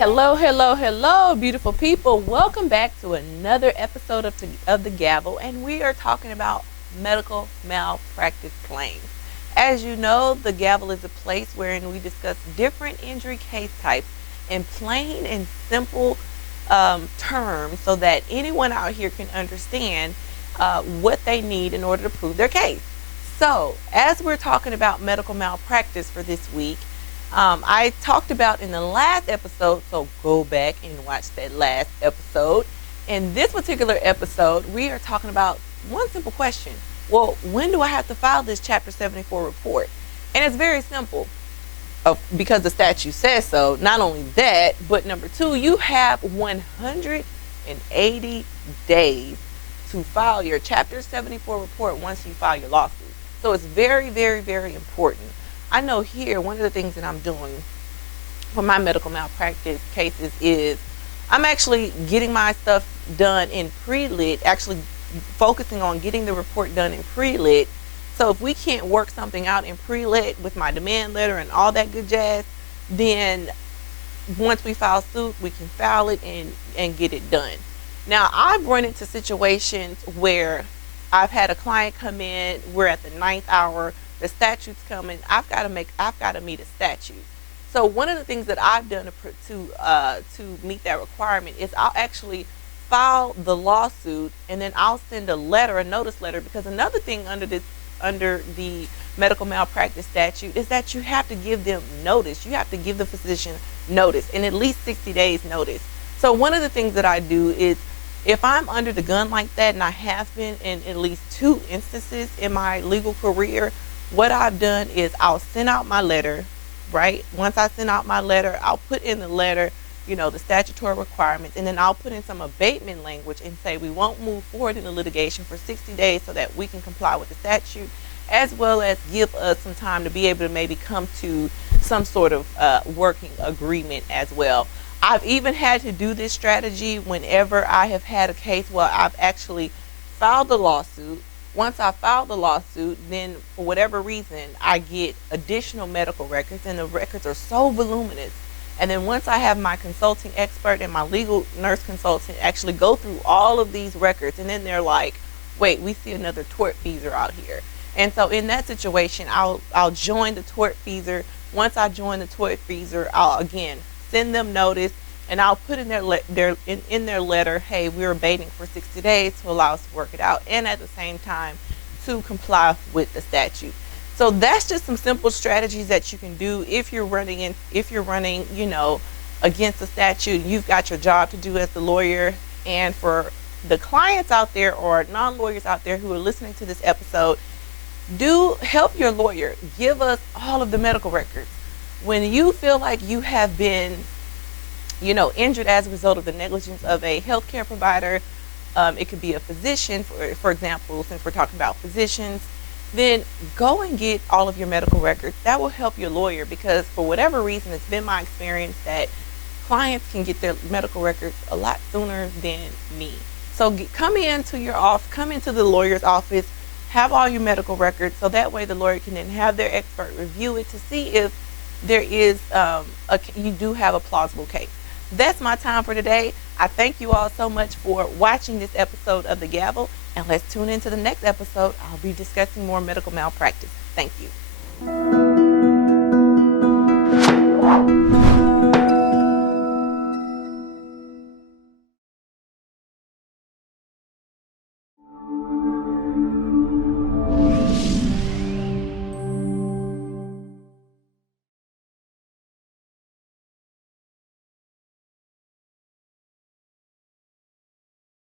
Hello, hello, hello, beautiful people. Welcome back to another episode of the Gavel, and we are talking about medical malpractice claims. As you know, the Gavel is a place wherein we discuss different injury case types in plain and simple terms so that anyone out here can understand what they need in order to prove their case. So, as we're talking about medical malpractice for this week, I talked about in the last episode, so go back and watch that last episode. In this particular episode, we are talking about one simple question. Well, when do I have to file this Chapter 74 report? And it's very simple because the statute says so. Not only that, but number two, you have 180 days to file your Chapter 74 report once you file your lawsuit. So it's very, very, very important. I know here, one of the things that I'm doing for my medical malpractice cases is I'm actually getting my stuff done in pre-lit, actually focusing on getting the report done in pre-lit. So if we can't work something out in pre-lit with my demand letter and all that good jazz, then once we file suit, we can file it and get it done. Now, I've run into situations where I've had a client come in, we're at the 9th hour, the statute's coming, I've got to meet a statute. So one of the things that I've done to meet that requirement is I'll actually file the lawsuit and then I'll send a notice letter, because another thing under the medical malpractice statute is that you have to give them notice. You have to give the physician notice, and at least 60 days notice. So one of the things that I do is, if I'm under the gun like that, and I have been in at least 2 instances in my legal career, what I've done is I'll send out my letter, right? Once I send out my letter, I'll put in the letter, the statutory requirements, and then I'll put in some abatement language and say we won't move forward in the litigation for 60 days so that we can comply with the statute, as well as give us some time to be able to maybe come to some sort of working agreement as well. I've even had to do this strategy whenever I have had a case where I've actually filed the lawsuit. Once I file the lawsuit, then for whatever reason, I get additional medical records, and the records are so voluminous. And then once I have my consulting expert and my legal nurse consultant actually go through all of these records, and then they're like, wait, we see another tortfeasor out here. And so in that situation, I'll join the tortfeasor. Once I join the tortfeasor, I'll again send them notice, and I'll put in their letter, hey, we're abating for 60 days to allow us to work it out, and at the same time to comply with the statute. So that's just some simple strategies that you can do if you're running against the statute. You've got your job to do as the lawyer. And for the clients out there or non-lawyers out there who are listening to this episode, do help your lawyer. Give us all of the medical records. When you feel like you have been injured as a result of the negligence of a healthcare provider, it could be a physician, for example, since we're talking about physicians, then go and get all of your medical records. That will help your lawyer, because for whatever reason, it's been my experience that clients can get their medical records a lot sooner than me. So come into the lawyer's office, have all your medical records, so that way the lawyer can then have their expert review it to see if there is you do have a plausible case. That's my time for today. I thank you all so much for watching this episode of The Gavel, and let's tune into the next episode. I'll be discussing more medical malpractice. Thank you.